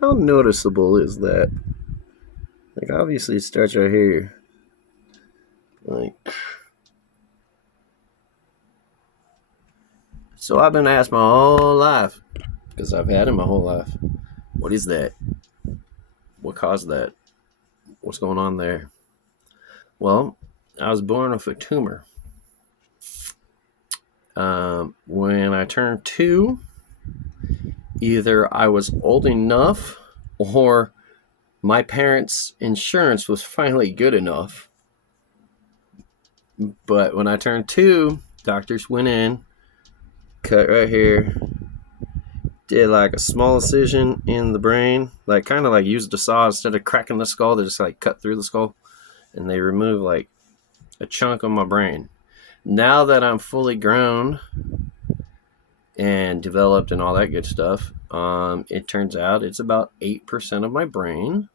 How noticeable is that? Like, obviously it starts right here. Like, so I've been asked my whole life, because I've had it my whole life. What is that? What caused that? What's going on there? Well, I was born with a tumor. When I turned 2, either I was old enough or my parents' insurance was finally good enough. But when I turned 2, doctors went in, cut right here, did like a small incision in the brain, like kind of like used a saw instead of cracking the skull. They just like cut through the skull, and they removed like a chunk of my brain. Now that I'm fully grown and developed and all that good stuff, it turns out it's about 8% of my brain,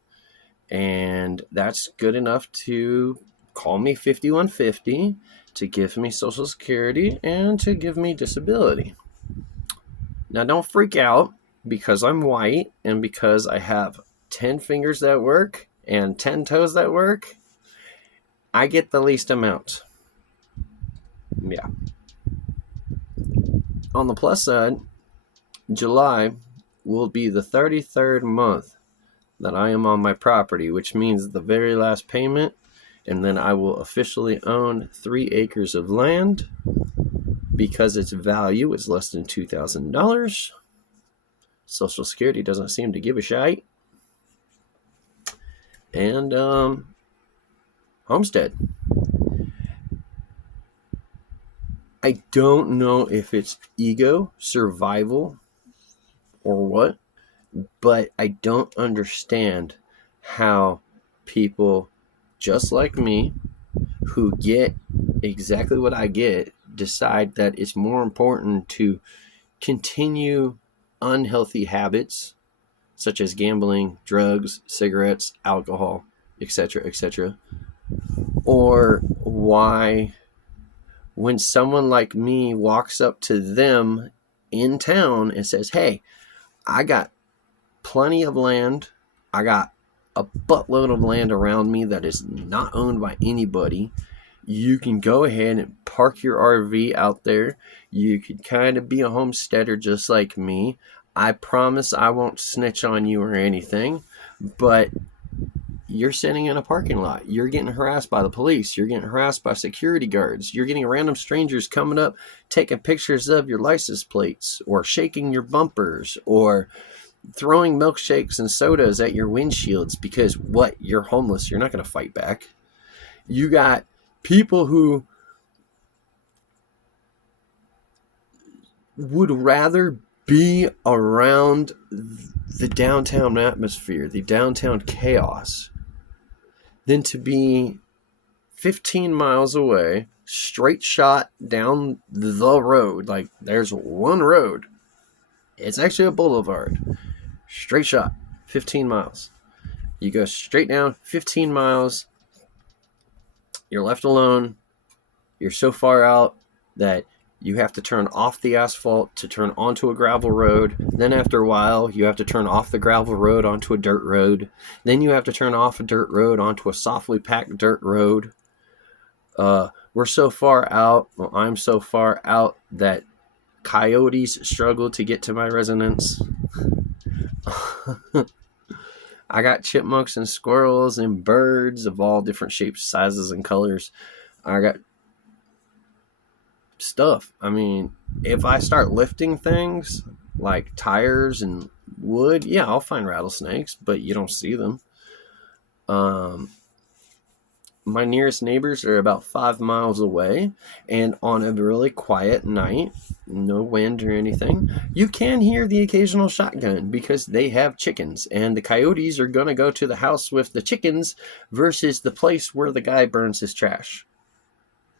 and that's good enough to call me 5150, to give me Social Security, and to give me disability. Now, don't freak out because I'm white and because I have 10 fingers that work and 10 toes that work. I get the least amount. Yeah. On the plus side, July will be the 33rd month that I am on my property, which means the very last payment, and then I will officially own 3 acres of land because its value is less than $2,000. Social Security doesn't seem to give a shite. And homestead. I don't know if it's ego, survival, or what, but I don't understand how people just like me who get exactly what I get decide that it's more important to continue unhealthy habits such as gambling, drugs, cigarettes, alcohol, etc., or why when someone like me walks up to them in town and says, hey, I got plenty of land, I got a buttload of land around me that is not owned by anybody, you can go ahead and park your RV out there, you could kind of be a homesteader just like me, I promise I won't snitch on you or anything, but you're sitting in a parking lot. You're getting harassed by the police. You're getting harassed by security guards. You're getting random strangers coming up, taking pictures of your license plates or shaking your bumpers or throwing milkshakes and sodas at your windshields because what? You're homeless. You're not going to fight back. You got people who would rather be around the downtown atmosphere, the downtown chaos, than to be 15 miles away, straight shot down the road. Like, there's one road. It's actually a boulevard. Straight shot, 15 miles. You go straight down 15 miles. You're left alone. You're so far out that you have to turn off the asphalt to turn onto a gravel road. Then after a while, you have to turn off the gravel road onto a dirt road. Then you have to turn off a dirt road onto a softly packed dirt road. We're so far out, well, I'm so far out that coyotes struggle to get to my residence. I got chipmunks and squirrels and birds of all different shapes, sizes, and colors. I got stuff. I mean, if I start lifting things like tires and wood, yeah, I'll find rattlesnakes, but you don't see them. My nearest neighbors are about 5 miles away, and on a really quiet night, no wind or anything, you can hear the occasional shotgun because they have chickens, and the coyotes are going to go to the house with the chickens versus the place where the guy burns his trash.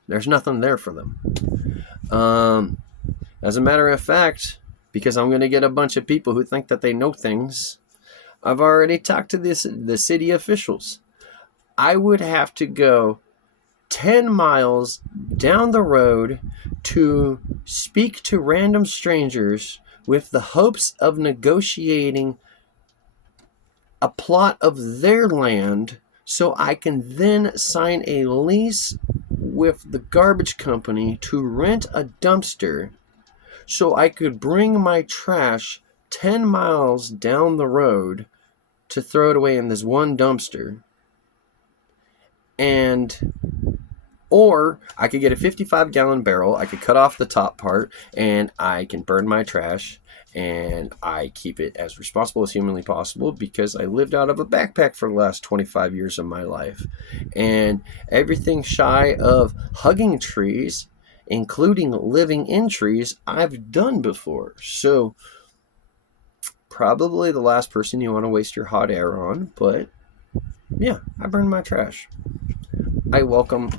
There's nothing there for them. As a matter of fact, because I'm going to get a bunch of people who think that they know things, I've already talked to the city officials. I would have to go 10 miles down the road to speak to random strangers with the hopes of negotiating a plot of their land so I can then sign a lease with the garbage company to rent a dumpster so I could bring my trash 10 miles down the road to throw it away in this one dumpster. And or I could get a 55-gallon barrel, I could cut off the top part, and I can burn my trash, and I keep it as responsible as humanly possible because I lived out of a backpack for the last 25 years of my life. And everything shy of hugging trees, including living in trees, I've done before. So probably the last person you want to waste your hot air on, but yeah, I burn my trash. I welcome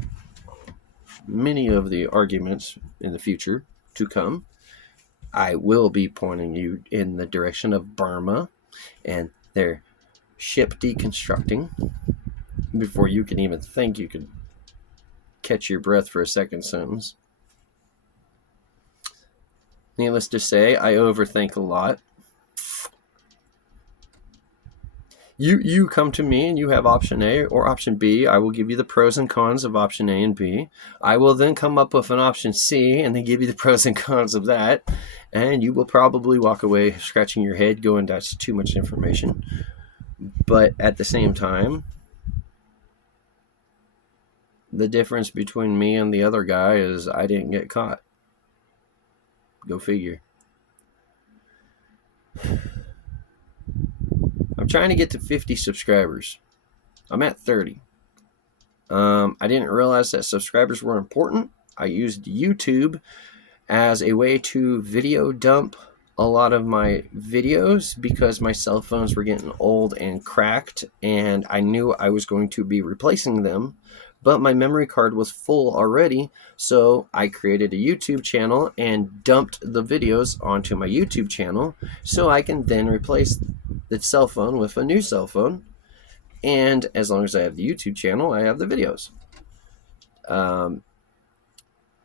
many of the arguments in the future to come. I will be pointing you in the direction of Burma and their ship deconstructing before you can even think you could catch your breath for a second sentence. Needless to say, I overthink a lot. You come to me and you have option A or option B. I will give you the pros and cons of option A and B. I will then come up with an option C and then give you the pros and cons of that. And you will probably walk away scratching your head going, that's too much information. But at the same time, the difference between me and the other guy is I didn't get caught. Go figure. I'm trying to get to 50 subscribers. I'm at 30. I didn't realize that subscribers were important. I used YouTube as a way to video dump a lot of my videos because my cell phones were getting old and cracked, and I knew I was going to be replacing them, but my memory card was full already, so I created a YouTube channel and dumped the videos onto my YouTube channel so I can then replace the cell phone with a new cell phone. And as long as I have the YouTube channel, I have the videos.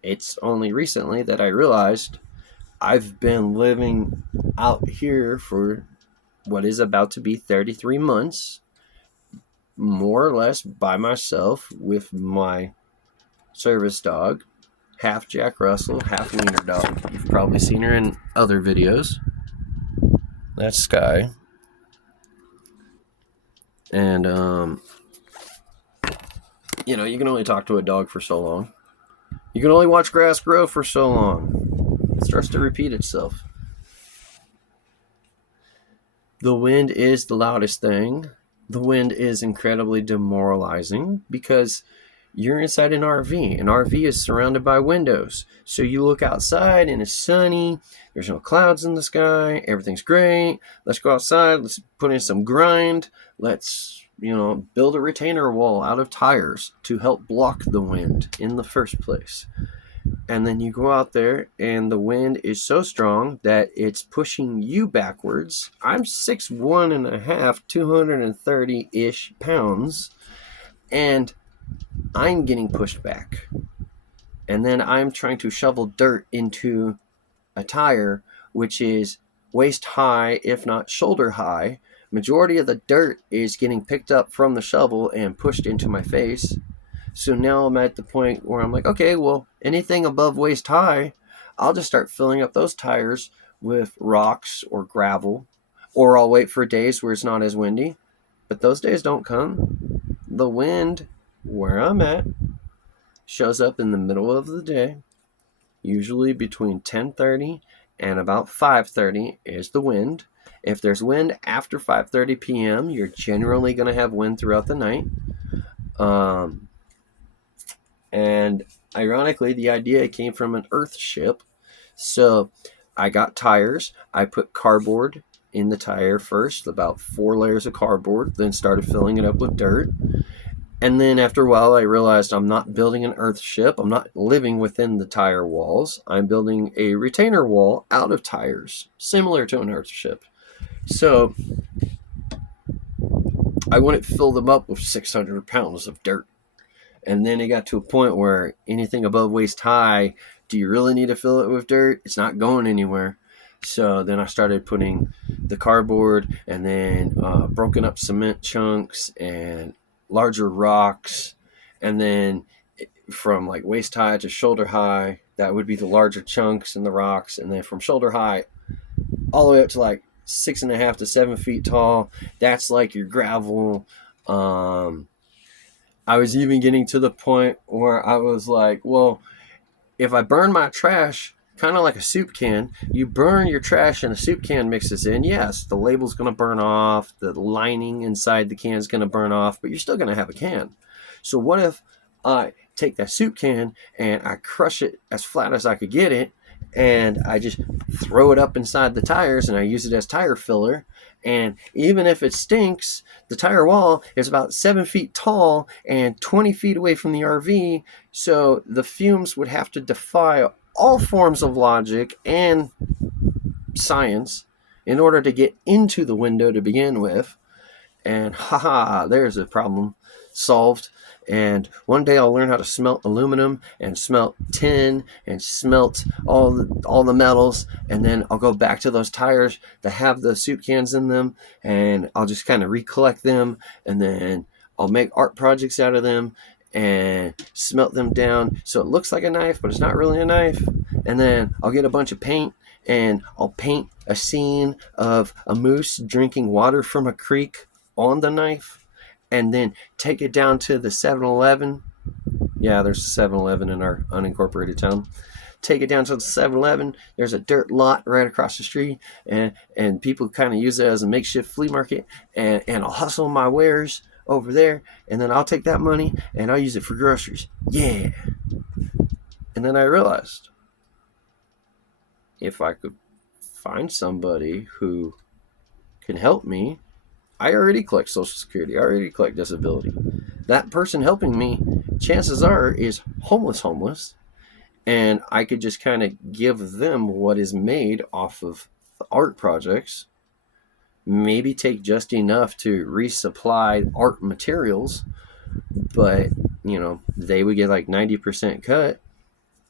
It's only recently that I realized I've been living out here for what is about to be 33 months, more or less by myself with my service dog, half Jack Russell, half wiener dog. You've probably seen her in other videos. That's Sky. And, you can only talk to a dog for so long. You can only watch grass grow for so long. It starts to repeat itself. The wind is the loudest thing. The wind is incredibly demoralizing because you're inside an RV. An RV is surrounded by windows. So you look outside and it's sunny. There's no clouds in the sky. Everything's great. Let's go outside. Let's put in some grind. Let's, build a retainer wall out of tires to help block the wind in the first place. And then you go out there and the wind is so strong that it's pushing you backwards. I'm 6'1 and a half, 230-ish pounds, and I'm getting pushed back. And then I'm trying to shovel dirt into a tire, which is waist high, if not shoulder high. Majority of the dirt is getting picked up from the shovel and pushed into my face. So now I'm at the point where I'm like, okay, well, anything above waist high, I'll just start filling up those tires with rocks or gravel, or I'll wait for days where it's not as windy. But those days don't come. The wind, where I'm at, shows up in the middle of the day. Usually between 10:30 and about 5:30 is the wind. If there's wind after 5:30 p.m., you're generally going to have wind throughout the night. And ironically, the idea came from an Earth ship. So I got tires. I put cardboard in the tire first, about 4 layers of cardboard, then started filling it up with dirt. And then after a while, I realized I'm not building an Earth ship. I'm not living within the tire walls. I'm building a retainer wall out of tires, similar to an Earth ship. So I wouldn't fill them up with 600 pounds of dirt. And then it got to a point where anything above waist high, do you really need to fill it with dirt? It's not going anywhere. So then I started putting the cardboard and then broken up cement chunks and larger rocks. And then from like waist high to shoulder high, that would be the larger chunks and the rocks. And then from shoulder high all the way up to like 6.5 to 7 feet tall, that's like your gravel. I was even getting to the point where I was like, well, if I burn my trash, kind of like a soup can, you burn your trash and a soup can mixes in. Yes, the label's going to burn off, the lining inside the can is going to burn off, but you're still going to have a can. So what if I take that soup can and I crush it as flat as I could get it, and I just throw it up inside the tires and I use it as tire filler. And even if it stinks, the tire wall is about 7 feet tall and 20 feet away from the RV. So the fumes would have to defy all forms of logic and science in order to get into the window to begin with. And haha, there's a problem solved. And one day I'll learn how to smelt aluminum and smelt tin and smelt all the metals, and then I'll go back to those tires that have the soup cans in them, and I'll just kind of recollect them, and then I'll make art projects out of them and smelt them down so it looks like a knife, but it's not really a knife. And then I'll get a bunch of paint and I'll paint a scene of a moose drinking water from a creek on the knife, and then take it down to the 7-Eleven. Yeah, there's a 7-Eleven in our unincorporated town. Take it down to the 7-Eleven. There's a dirt lot right across the street, and people kind of use it as a makeshift flea market, and I'll hustle my wares over there, and then I'll take that money and I'll use it for groceries. Yeah. And then I realized if I could find somebody who can help me, I already collect Social Security. I already collect disability. That person helping me, chances are, is homeless. And I could just kind of give them what is made off of the art projects. Maybe take just enough to resupply art materials. But, they would get like 90% cut.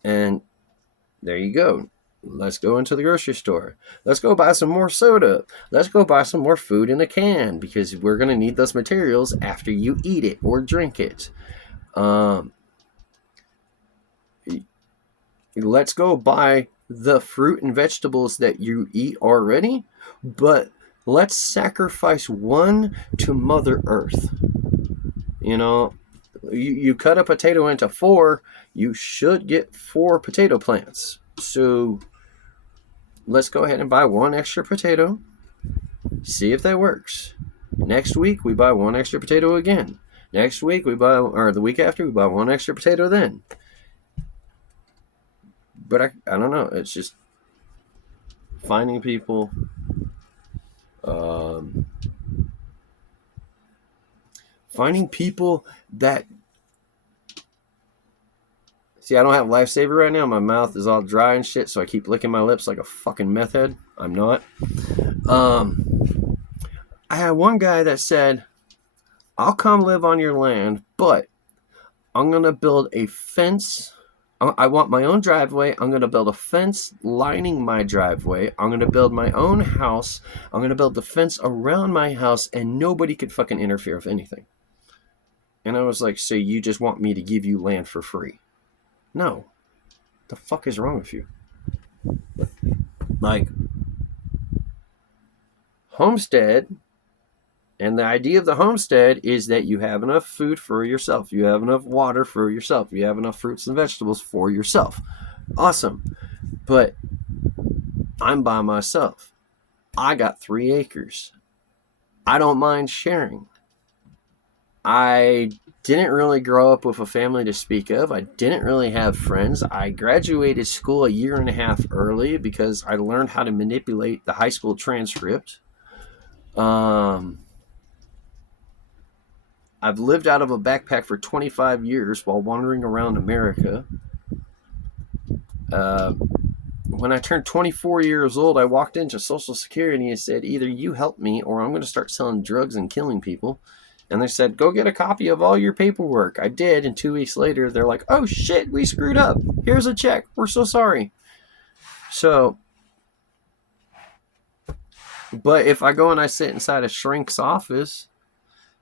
And there you go. Let's go into the grocery store. Let's go buy some more soda. Let's go buy some more food in a can, because we're going to need those materials after you eat it or drink it. Let's go buy the fruit and vegetables that you eat already, but let's sacrifice one to Mother Earth. You cut a potato into 4, you should get 4 potato plants. So let's go ahead and buy 1 extra potato, see if that works. Next week, we buy 1 extra potato again. Next week, the week after, we buy 1 extra potato then. But I don't know. It's just finding people. Finding people that... See, I don't have Lifesaver right now. My mouth is all dry and shit, so I keep licking my lips like a fucking meth head. I'm not. I had one guy that said, I'll come live on your land, but I'm going to build a fence. I want my own driveway. I'm going to build a fence lining my driveway. I'm going to build my own house. I'm going to build the fence around my house, and nobody could fucking interfere with anything. And I was like, so you just want me to give you land for free? No. The fuck is wrong with you? Like, homestead, and the idea of the homestead is that you have enough food for yourself. You have enough water for yourself. You have enough fruits and vegetables for yourself. Awesome. But I'm by myself. I got 3 acres. I don't mind sharing. I didn't really grow up with a family to speak of. I didn't really have friends. I graduated school 1.5 years early because I learned how to manipulate the high school transcript. I've lived out of a backpack for 25 years while wandering around America. When I turned 24 years old, I walked into Social Security and said, either you help me or I'm going to start selling drugs and killing people. And they said, go get a copy of all your paperwork. I did, and 2 weeks later, they're like, oh shit, we screwed up. Here's a check. We're so sorry. So But if I go and I sit inside a shrink's office,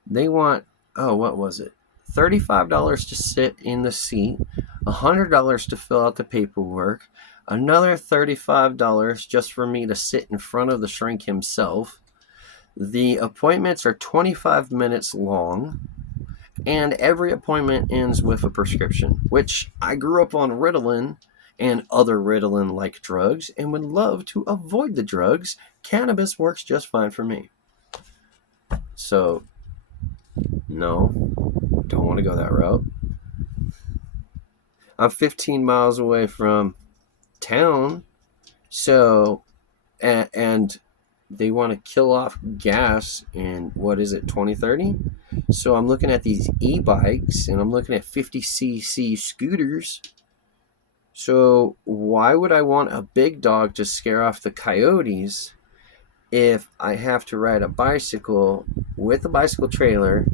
they want, oh, what was it? $35 to sit in the seat, $100 to fill out the paperwork, another $35 just for me to sit in front of the shrink himself. The appointments are 25 minutes long, and every appointment ends with a prescription, which I grew up on Ritalin and other Ritalin-like drugs and would love to avoid the drugs. Cannabis works just fine for me. So, no, don't want to go that route. I'm 15 miles away from town, so, and they want to kill off gas in, what is it, 2030? So I'm looking at these e-bikes, and I'm looking at 50cc scooters. So why would I want a big dog to scare off the coyotes if I have to ride a bicycle with a bicycle trailer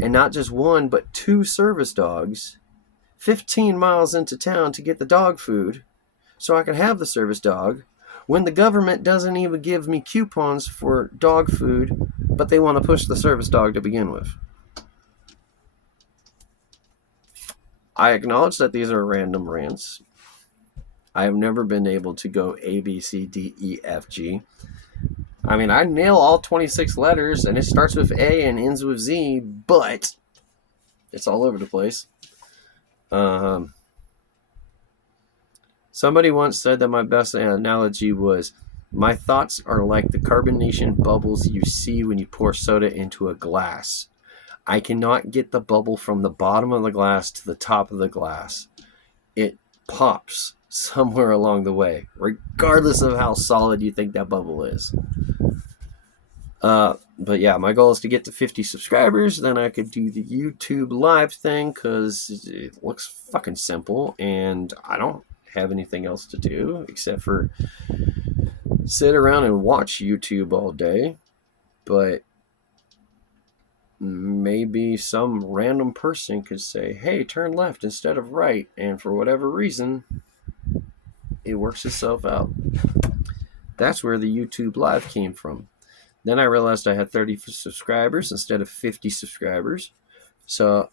and not just one but two service dogs 15 miles into town to get the dog food so I can have the service dog when the government doesn't even give me coupons for dog food, but they want to push the service dog to begin with? I acknowledge that these are random rants. I have never been able to go A, B, C, D, E, F, G. I mean, I nail all 26 letters, and it starts with A and ends with Z, but it's all over the place. Somebody once said that my best analogy was, my thoughts are like the carbonation bubbles you see when you pour soda into a glass. I cannot get the bubble from the bottom of the glass to the top of the glass. It pops somewhere along the way, regardless of how solid you think that bubble is. But yeah, my goal is to get to 50 subscribers. Then I could do the YouTube live thing because it looks fucking simple, and I don't have anything else to do except for sit around and watch YouTube all day. But maybe some random person could say, hey, turn left instead of right, and for whatever reason, it works itself out. That's where the YouTube live came from. Then I realized I had 30 subscribers instead of 50 subscribers. So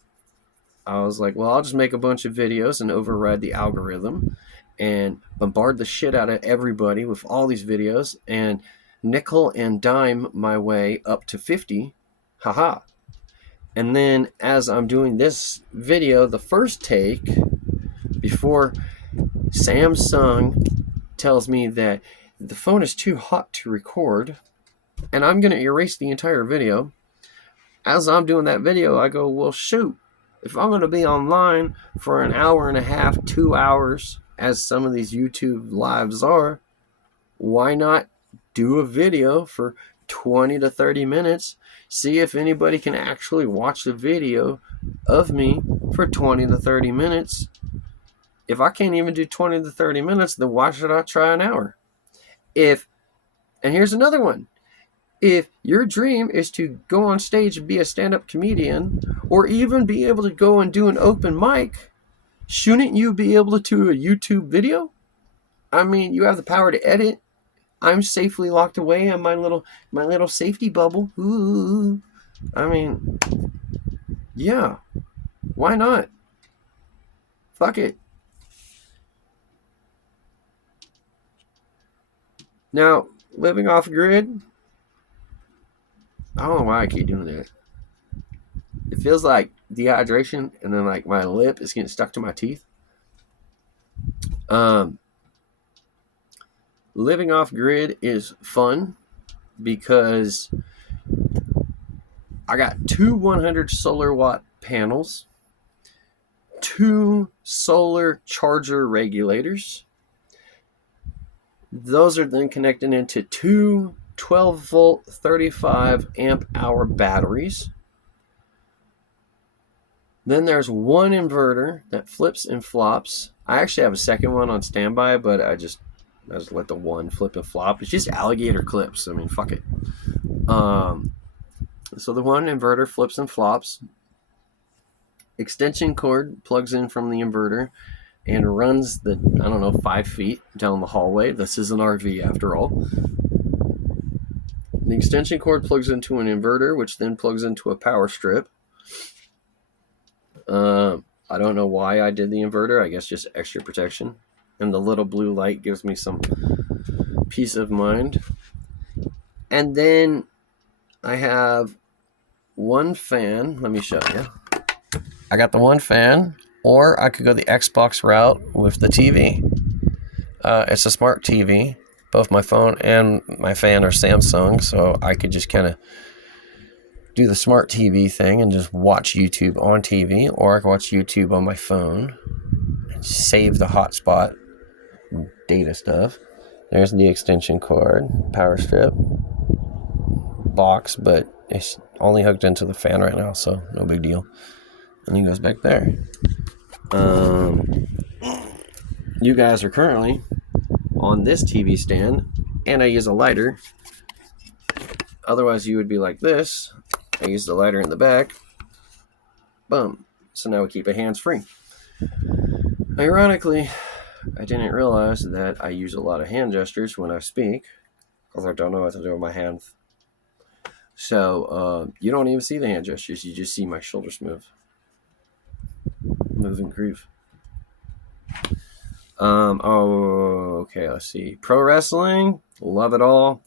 I was like, well, I'll just make a bunch of videos and override the algorithm and bombard the shit out of everybody with all these videos and nickel and dime my way up to 50. Haha. And then as I'm doing this video, the first take, before Samsung tells me that the phone is too hot to record, and I'm going to erase the entire video. As I'm doing that video, I go, well, shoot, if I'm going to be online for an hour and a half, 2 hours, as some of these YouTube lives are, why not do a video for 20 to 30 minutes, see if anybody can actually watch the video of me for 20 to 30 minutes. If I can't even do 20 to 30 minutes, then why should I try an hour? And here's another one. If your dream is to go on stage and be a stand-up comedian, or even be able to go and do an open mic, shouldn't you be able to do a YouTube video? I mean, you have the power to edit. I'm safely locked away in my little safety bubble. Ooh. I mean, yeah. Why not? Fuck it. Now, living off grid, I don't know why I keep doing that. It feels like dehydration, and then like my lip is getting stuck to my teeth. Living off grid is fun because I got two 100 solar watt panels, two solar charger regulators. Those are then connected into two 12 volt 35 amp hour batteries. Then there's one inverter that flips and flops. I actually have a second one on standby, but I just let the one flip and flop. It's just alligator clips. I mean, fuck it. So the one inverter flips and flops. Extension cord plugs in from the inverter and runs the, 5 feet down the hallway. This is an RV after all. The extension cord plugs into an inverter, which then plugs into a power strip. I don't know why I did the inverter. I guess just extra protection. And the little blue light gives me some peace of mind. And then I have one fan. Let me show you. I got the one fan, or I could go the Xbox route with the TV. It's a smart TV. Both my phone and my fan are Samsung, so I could just kind of do the smart TV thing and just watch YouTube on TV, or I can watch YouTube on my phone and save the hotspot data stuff. There's the extension cord, power strip, box, but it's only hooked into the fan right now, so no big deal. And he goes back there. You guys are currently on this TV stand, and I use a lighter. Otherwise, you would be like this. I use the lighter in the back. Boom. So now we keep it hands-free. Ironically, I didn't realize that I use a lot of hand gestures when I speak, because I don't know what to do with my hands. So you don't even see the hand gestures. You just see my shoulders move and groove. Okay, let's see. Pro wrestling, love it all.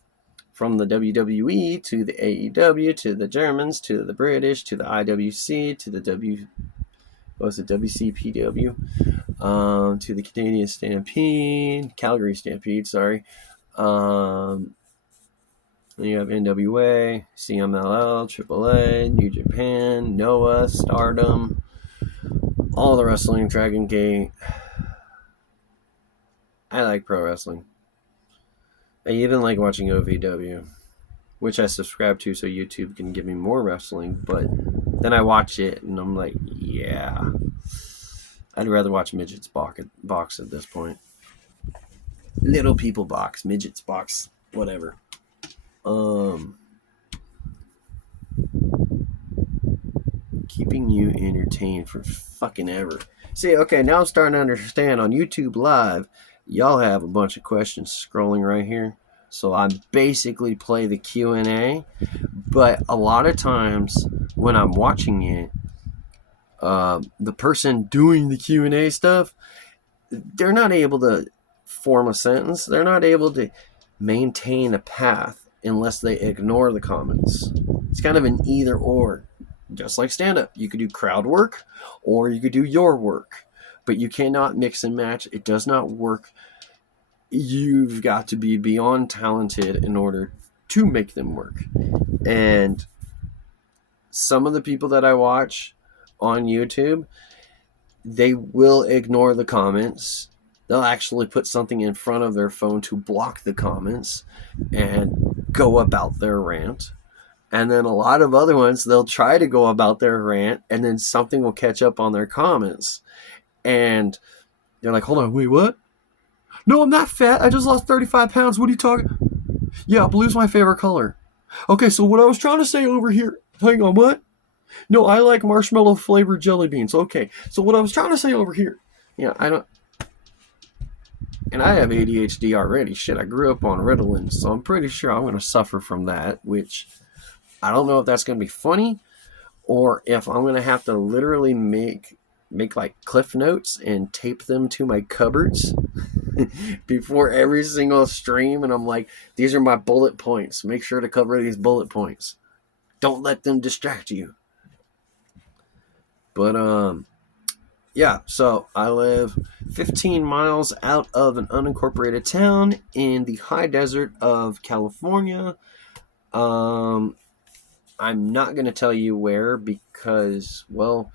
From the WWE to the AEW to the Germans to the British to the IWC to the WCPW to the Canadian Stampede, Calgary Stampede, sorry. Then you have NWA, CMLL, AAA, New Japan, Noah, Stardom, all the wrestling, Dragon Gate. I like pro wrestling. I even like watching OVW, which I subscribe to so YouTube can give me more wrestling, but then I watch it and I'm like, yeah, I'd rather watch midgets box at this point. Little people box, midgets box, whatever. Keeping you entertained for fucking ever. See, okay, now I'm starting to understand. On YouTube Live, y'all have a bunch of questions scrolling right here. So I basically play the Q&A. But a lot of times when I'm watching it, the person doing the Q&A stuff, they're not able to form a sentence. They're not able to maintain a path unless they ignore the comments. It's kind of an either or. Just like stand-up. You could do crowd work or you could do your work. But you cannot mix and match. It does not work. You've got to be beyond talented in order to make them work. And some of the people that I watch on YouTube, they will ignore the comments. They'll actually put something in front of their phone to block the comments and go about their rant. And then a lot of other ones, they'll try to go about their rant, and then something will catch up on their comments. And they're like, hold on, wait, what? No, I'm not fat. I just lost 35 pounds. What are you talking? Yeah, blue's my favorite color. Okay, so what I was trying to say over here. Hang on, what? No, I like marshmallow flavored jelly beans. Okay, so what I was trying to say over here. Yeah, I don't. And I have ADHD already. Shit, I grew up on Ritalin, so I'm pretty sure I'm going to suffer from that, which I don't know if that's going to be funny or if I'm going to have to literally make like cliff notes and tape them to my cupboards before every single stream. And I'm like, these are my bullet points. Make sure to cover these bullet points. Don't let them distract you. But, yeah, so I live 15 miles out of an unincorporated town in the high desert of California. I'm not going to tell you where because, well,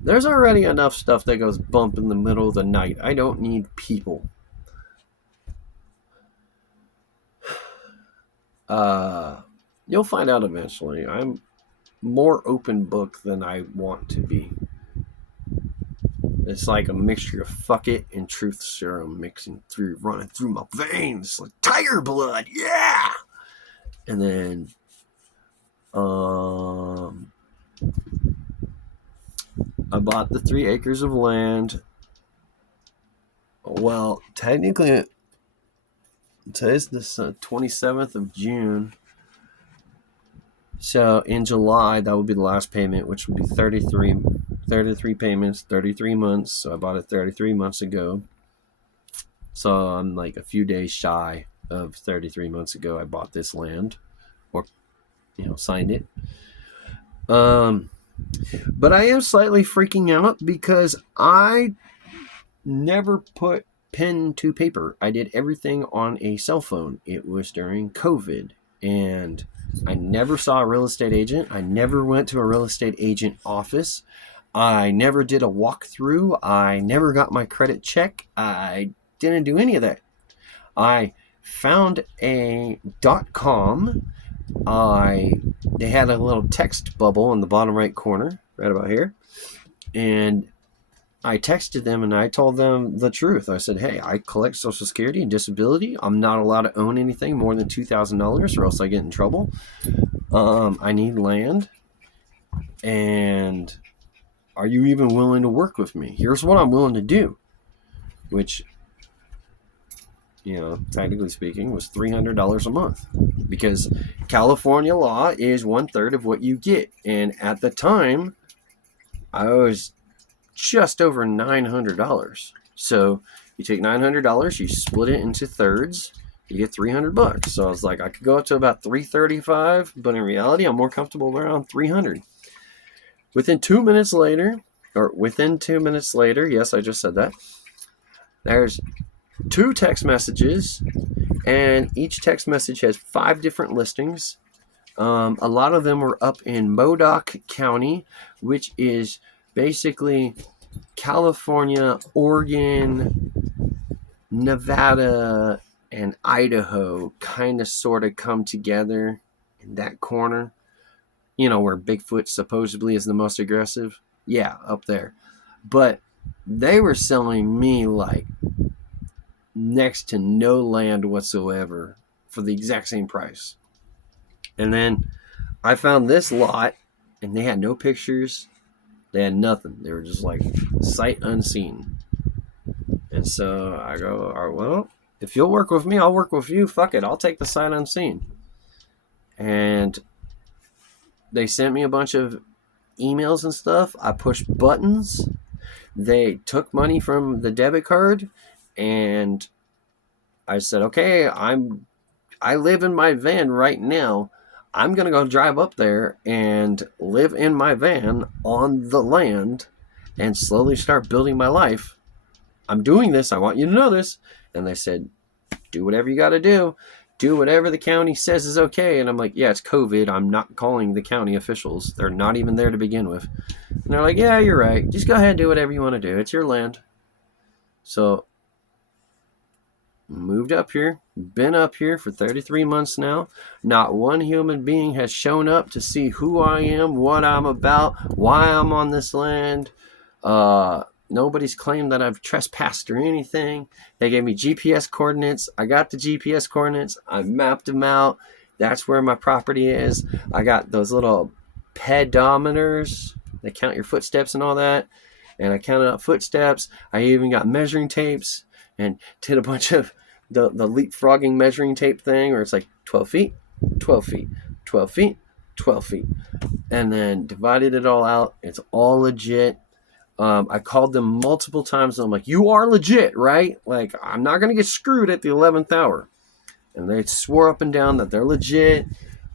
there's already enough stuff that goes bump in the middle of the night. I don't need people. You'll find out eventually. I'm more open book than I want to be. It's like a mixture of fuck it and truth serum running through my veins like tiger blood. Yeah. And then, I bought the 3 acres of land. Well, technically, Today's the 27th of June. So in July, that would be the last payment, which would be 33 payments, 33 months. So I bought it 33 months ago. So I'm like a few days shy of 33 months ago. I bought this land, or signed it. But I am slightly freaking out because I never put pen to paper. I did everything on a cell phone. It was during COVID, and I never saw a real estate agent. I never went to a real estate agent office. I never did a walkthrough. I never got my credit check. I didn't do any of that. I found a .com. They had a little text bubble in the bottom right corner, right about here, and I texted them and I told them the truth. I said, hey, I collect Social Security and disability. I'm not allowed to own anything more than $2,000 or else I get in trouble. I need land. And are you even willing to work with me? Here's what I'm willing to do. Which, technically speaking, was $300 a month. Because California law is 1/3 of what you get. And at the time, I was just over $900. So you take $900, you split it into thirds, you get $300. So I was like, I could go up to about $335, but in reality, I'm more comfortable around $300. Within 2 minutes later, yes, I just said that, there's 2 text messages, and each text message has 5 different listings. A lot of them were up in Modoc County, which is basically California, Oregon, Nevada, and Idaho kind of sort of come together in that corner. Where Bigfoot supposedly is the most aggressive. Yeah, up there. But they were selling me like next to no land whatsoever for the exact same price. And then I found this lot, and they had no pictures. They had nothing. They were just like sight unseen. And so I go, all right, well, if you'll work with me, I'll work with you. Fuck it. I'll take the sight unseen. And they sent me a bunch of emails and stuff. I pushed buttons. They took money from the debit card, and I said, okay, I live in my van right now. I'm going to go drive up there and live in my van on the land and slowly start building my life. I'm doing this. I want you to know this. And they said, do whatever you got to do. Do whatever the county says is okay. And I'm like, yeah, it's COVID. I'm not calling the county officials. They're not even there to begin with. And they're like, yeah, you're right. Just go ahead and do whatever you want to do. It's your land. So moved up here, been up here for 33 months now. Not one human being has shown up to see who I am, what I'm about, why I'm on this land. Nobody's claimed that I've trespassed or anything. They gave me GPS coordinates. I got the GPS coordinates. I mapped them out. That's where my property is. I got those little pedometers. They count your footsteps and all that. And I counted up footsteps. I even got measuring tapes and did a bunch of the leapfrogging measuring tape thing where it's like 12 feet, 12 feet, 12 feet, 12 feet. And then divided it all out. It's all legit. I called them multiple times. And I'm like, you are legit, right? Like, I'm not going to get screwed at the 11th hour. And they swore up and down that they're legit.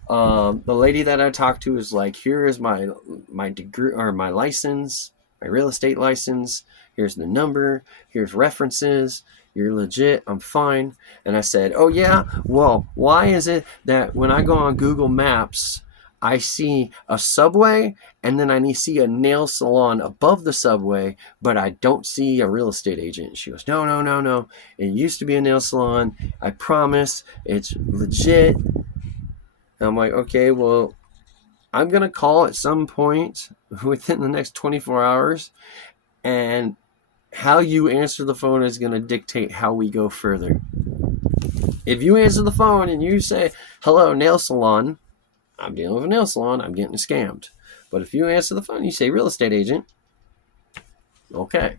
The lady that I talked to is like, here is my degree or my license, my real estate license. Here's the number. Here's references. You're legit. I'm fine. And I said, oh, yeah? Well, why is it that when I go on Google Maps, I see a Subway and then I see a nail salon above the Subway, but I don't see a real estate agent? She goes, no. It used to be a nail salon. I promise. It's legit. And I'm like, okay, well, I'm going to call at some point within the next 24 hours, and how you answer the phone is going to dictate how we go further. If you answer the phone and you say, hello, nail salon, I'm dealing with a nail salon, I'm getting scammed. But if you answer the phone and you say real estate agent, okay.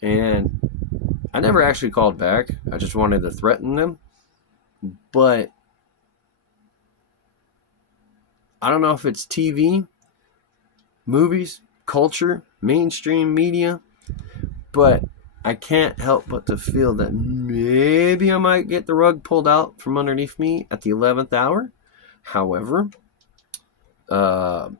And I never actually called back. I just wanted to threaten them. But I don't know if it's TV, movies, culture, mainstream media, but I can't help but to feel that maybe I might get the rug pulled out from underneath me at the 11th hour. However, uh,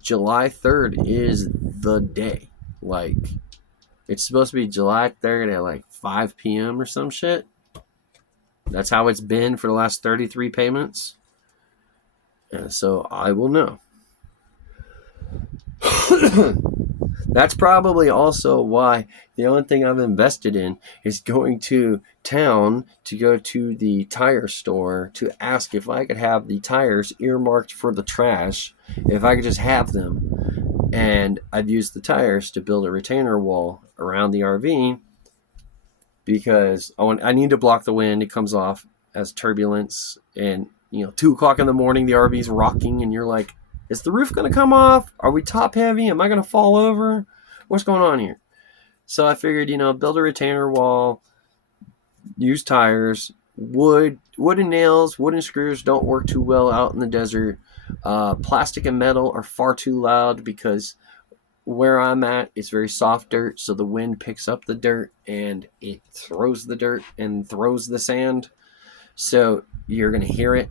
July 3rd is the day. Like, it's supposed to be July 3rd at like 5 p.m. or some shit. That's how it's been for the last 33 payments. And so I will know. That's probably also why the only thing I've invested in is going to town to go to the tire store to ask if I could have the tires earmarked for the trash, if I could just have them. And I'd use the tires to build a retainer wall around the RV because I need to block the wind. It comes off as turbulence. And, 2 o'clock in the morning, the RV's rocking and you're like, is the roof going to come off? Are we top heavy? Am I going to fall over? What's going on here? So I figured, build a retainer wall, use tires, wooden nails, wooden screws don't work too well out in the desert. Plastic and metal are far too loud because where I'm at, it's very soft dirt. So the wind picks up the dirt and it throws the dirt and throws the sand. So you're going to hear it.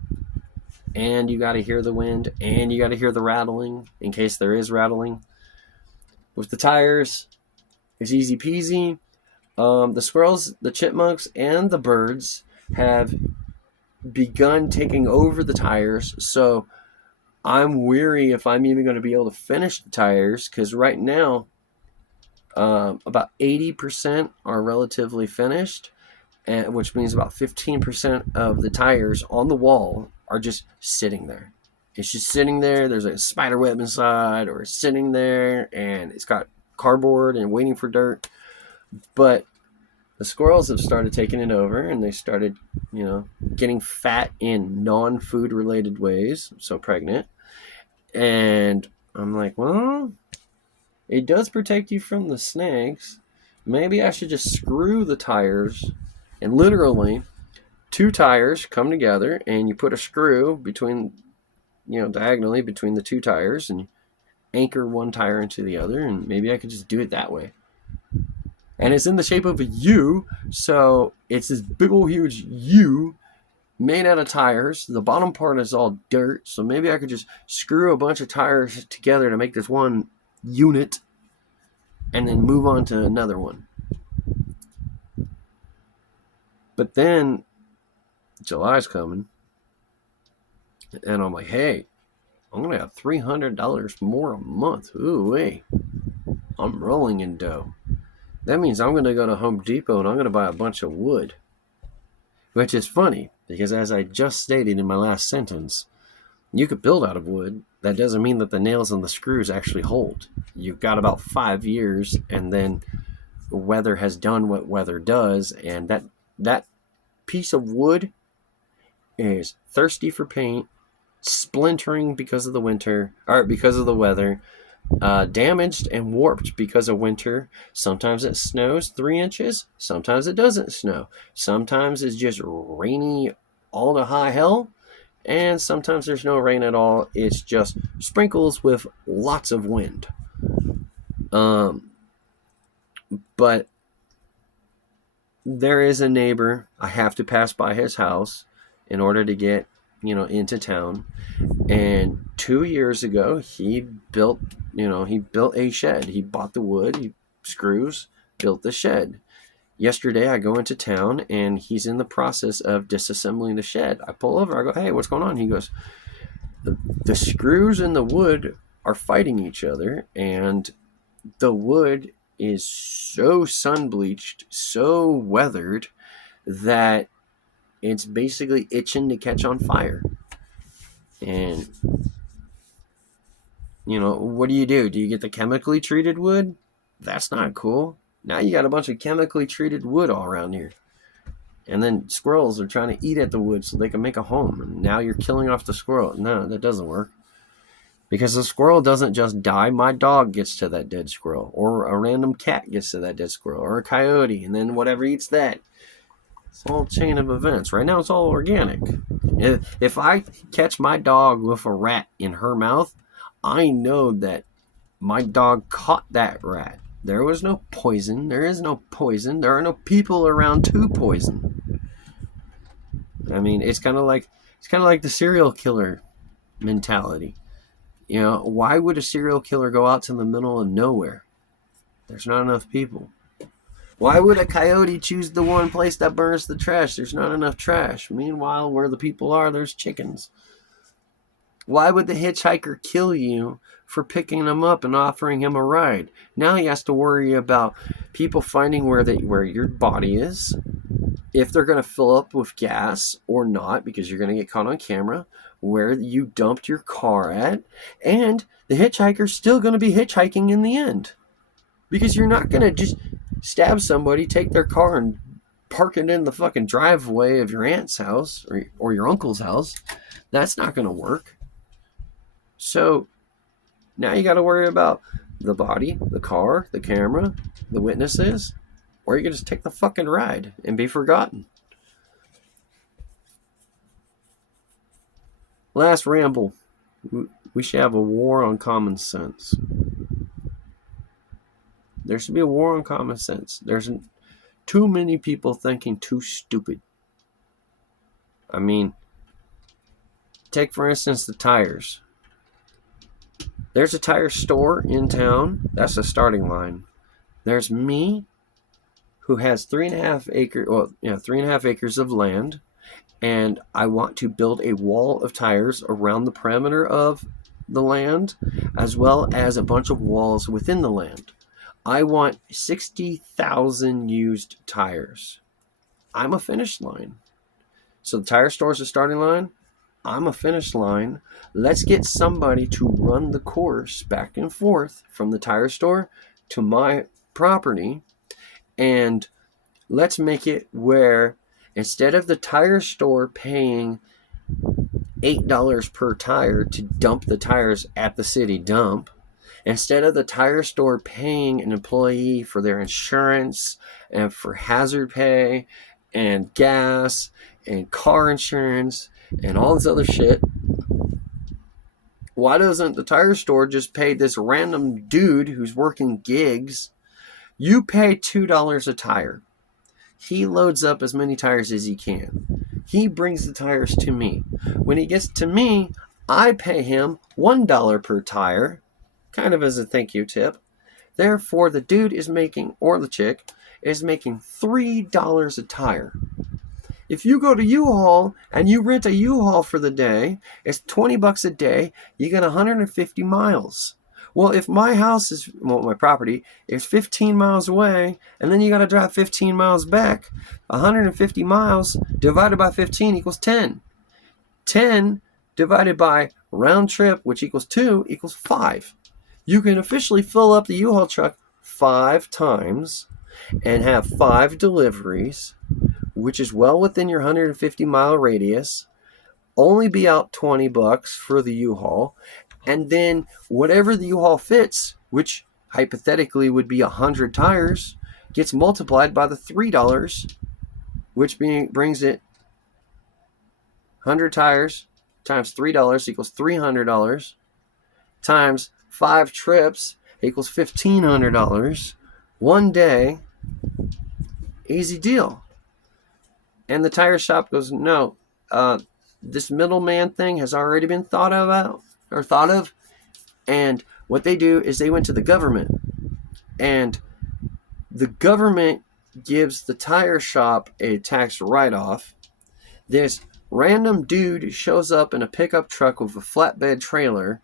And you got to hear the wind, and you got to hear the rattling in case there is rattling. With the tires, it's easy peasy. The squirrels, the chipmunks, and the birds have begun taking over the tires. So I'm weary if I'm even going to be able to finish the tires because right now, about 80% are relatively finished, which means about 15% of the tires on the wall are just sitting there. It's just sitting there. There's a spider web inside, or it's sitting there and it's got cardboard and waiting for dirt. But the squirrels have started taking it over and they started, getting fat in non-food related ways. So pregnant. And I'm like, well, it does protect you from the snakes. Maybe I should just screw the tires and literally 2 tires come together and you put a screw between, diagonally between the 2 tires and anchor one tire into the other, and maybe I could just do it that way. And it's in the shape of a U, so it's this big old huge U made out of tires. The bottom part is all dirt, so maybe I could just screw a bunch of tires together to make this one unit and then move on to another one. But then July's coming, and I'm like, hey, I'm going to have $300 more a month. Ooh, wait. I'm rolling in dough. That means I'm going to go to Home Depot and I'm going to buy a bunch of wood. Which is funny, because as I just stated in my last sentence, you could build out of wood. That doesn't mean that the nails and the screws actually hold. You've got about 5 years, and then weather has done what weather does, and that piece of wood is thirsty for paint, splintering because of the winter, or because of the weather, damaged and warped because of winter. Sometimes it snows 3 inches, sometimes it doesn't snow. Sometimes it's just rainy all to high hell, and sometimes there's no rain at all. It's just sprinkles with lots of wind. But there is a neighbor. I have to pass by his house in order to get, into town. And 2 years ago, he built a shed. He bought the wood, screws, built the shed. Yesterday, I go into town, and he's in the process of disassembling the shed. I pull over. I go, hey, what's going on? He goes, the screws and the wood are fighting each other, and the wood is so sun-bleached, so weathered, that it's basically itching to catch on fire. And, what do? Do you get the chemically treated wood? That's not cool. Now you got a bunch of chemically treated wood all around here. And then squirrels are trying to eat at the wood so they can make a home. And now you're killing off the squirrel. No, that doesn't work. Because the squirrel doesn't just die. My dog gets to that dead squirrel, or a random cat gets to that dead squirrel, or a coyote, and then whatever eats that. It's all chain of events. Right now, it's all organic. If I catch my dog with a rat in her mouth, I know that my dog caught that rat. There was no poison. There is no poison. There are no people around to poison. I mean, it's kind of like the serial killer mentality. You know, why would a serial killer go out to the middle of nowhere? There's not enough people. Why would a coyote choose the one place that burns the trash? There's not enough trash. Meanwhile, where the people are, there's chickens. Why would the hitchhiker kill you for picking him up and offering him a ride? Now he has to worry about people finding where your body is, if they're going to fill up with gas or not, because you're going to get caught on camera, where you dumped your car at, and the hitchhiker's still going to be hitchhiking in the end. Because you're not going to just stab somebody, take their car, and park it in the fucking driveway of your aunt's house or your uncle's house. That's not going to work. So now you got to worry about the body, the car, the camera, the witnesses, or you can just take the fucking ride and be forgotten. Last ramble. We should have a war on common sense. There should be a war on common sense. There's too many people thinking too stupid. I mean, take for instance the tires. There's a tire store in town. That's the starting line. There's me, who has 3.5 acres of land, and I want to build a wall of tires around the perimeter of the land, as well as a bunch of walls within the land. I want 60,000 used tires. I'm a finish line. So the tire store's a starting line. I'm a finish line. Let's get somebody to run the course back and forth from the tire store to my property. And let's make it where instead of the tire store paying $8 per tire to dump the tires at the city dump, instead of the tire store paying an employee for their insurance and for hazard pay and gas and car insurance and all this other shit, why doesn't the tire store just pay this random dude who's working gigs? You pay $2 a tire. He loads up as many tires as he can. He brings the tires to me. When he gets to me, I pay him $1 per tire, kind of as a thank you tip. Therefore, the dude is making, or the chick, is making $3 a tire. If you go to U-Haul and you rent a U-Haul for the day, it's $20 a day. You get 150 miles. Well, if my property is 15 miles away, and then you got to drive 15 miles back, 150 miles divided by 15 equals 10. 10 divided by round trip, which equals 2, equals 5. You can officially fill up the U-Haul truck 5 times and have 5 deliveries, which is well within your 150 mile radius, only be out $20 for the U-Haul, and then whatever the U-Haul fits, which hypothetically would be 100 tires, gets multiplied by the $3, which brings it 100 tires times $3 equals $300, times 5 trips equals $1,500. One day, easy deal. And the tire shop goes, no, this middleman thing has already been thought of. And what they do is they went to the government. And the government gives the tire shop a tax write-off. This random dude shows up in a pickup truck with a flatbed trailer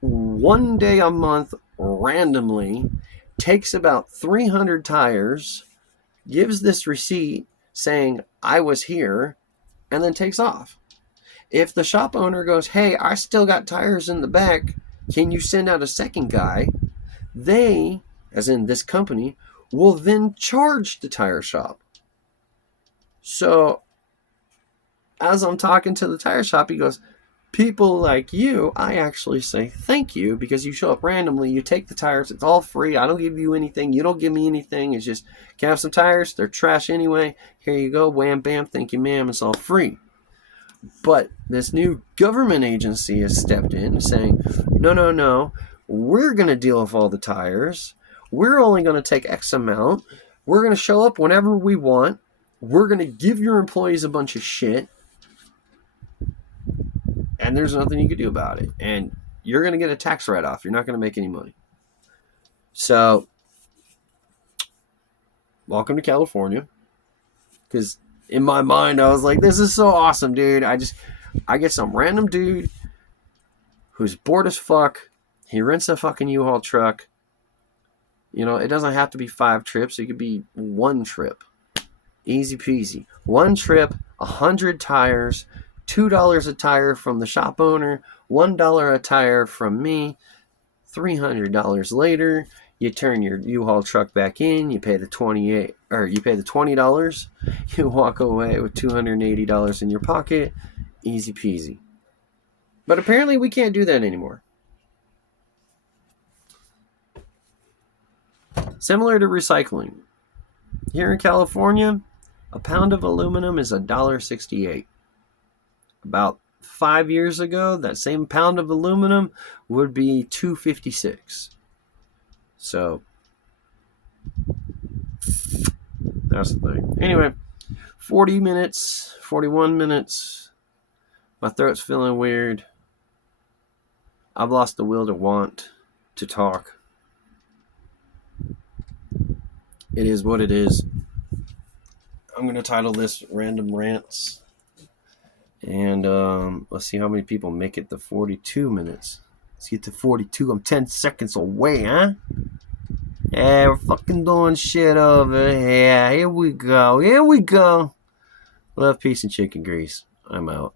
one day a month randomly, takes about 300 tires, gives this receipt saying, I was here, and then takes off. If the shop owner goes, hey, I still got tires in the back, can you send out a second guy? They, as in this company, will then charge the tire shop. So, as I'm talking to the tire shop, he goes, people like you, I actually say thank you because you show up randomly. You take the tires. It's all free. I don't give you anything. You don't give me anything. It's just, can I have some tires? They're trash anyway. Here you go. Wham, bam. Thank you, ma'am. It's all free. But this new government agency has stepped in saying, no, no, no. We're going to deal with all the tires. We're only going to take X amount. We're going to show up whenever we want. We're going to give your employees a bunch of shit. And there's nothing you can do about it. And you're going to get a tax write-off. You're not going to make any money. So, welcome to California. Because in my mind, I was like, this is so awesome, dude. I get some random dude who's bored as fuck. He rents a fucking U-Haul truck. You know, it doesn't have to be 5 trips. It could be 1 trip. Easy peasy. 1 trip, 100 tires, $2 a tire from the shop owner, $1 a tire from me. $300 later, you turn your U-Haul truck back in, you pay the $20, you walk away with $280 in your pocket. Easy peasy. But apparently we can't do that anymore. Similar to recycling. Here in California, a pound of aluminum is $1.68. About 5 years ago, that same pound of aluminum would be $2.56. So that's the thing. Anyway, 40 minutes, 41 minutes. My throat's feeling weird. I've lost the will to want to talk. It is what it is. I'm going to title this Random Rants. And let's see how many people make it to 42 minutes. Let's get to 42. I'm 10 seconds away, huh? Yeah, we're fucking doing shit over here. Here we go. Here we go. Love, peace, and chicken grease. I'm out.